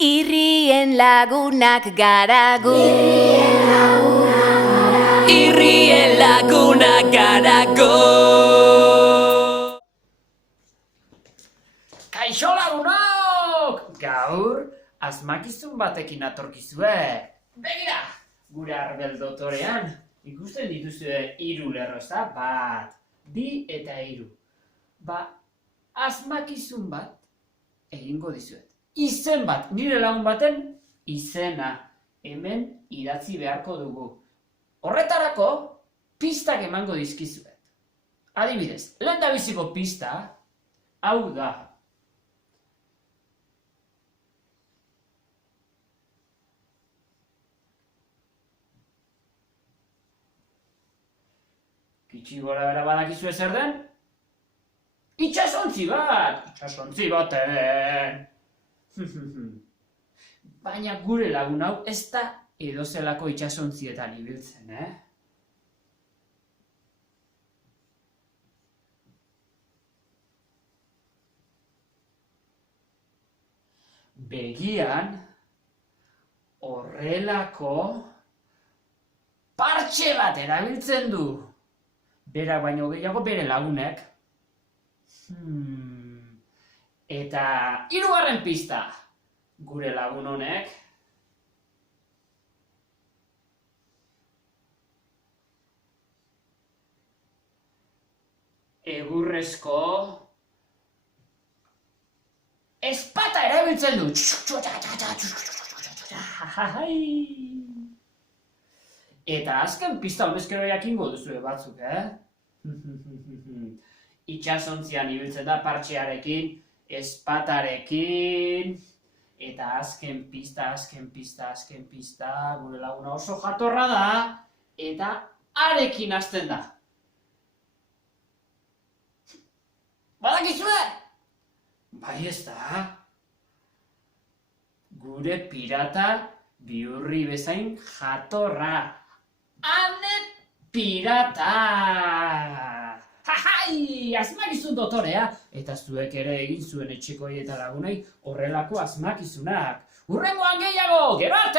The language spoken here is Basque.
Irrien lagunak gara gu. Irrien lagunak gara gu. Kaixo lagunok! Gaur, asmakizun batekin atorkizue. Begira, gure Arbel dotorean, ikusten dituzue 3 lerro, ezta? 1, 2 eta 3. Asmakizun bat egingo dizuet. Izen bat, nire lagun baten izena hemen idatzi beharko dugu. Horretarako, pistak emango dizkizuet. Adibidez, lehendabiziko pista, hau da. Kitxi gora bera badakizue zer den? Itxasontzi baten! Baina gure lagun hau ez da edozelako itxasontzietan ibiltzen, Begian, horrelako partxe bat erabiltzen du. Berak baino gehiago bere lagunek. Eta 3. pista, gure lagun honek. Egurrezko ezpata erabiltzen du. Eta azken pista honezkero jakingo duzue batzuk, Itxasontzian ibiltzen da partxearekin, ezpatarekin, eta azken pista, gure laguna oso jatorra da, eta arekin hasten da. Badakizue? Bai ez da. Gure pirata bihurri bezain jatorra. Ane pirata! Jajai! Asmakizun dotorea! Eta zuek ere egin zuen etxekoi eta lagunei horrelako asmakizunak. Hurrengoan gehiago! Gero arte!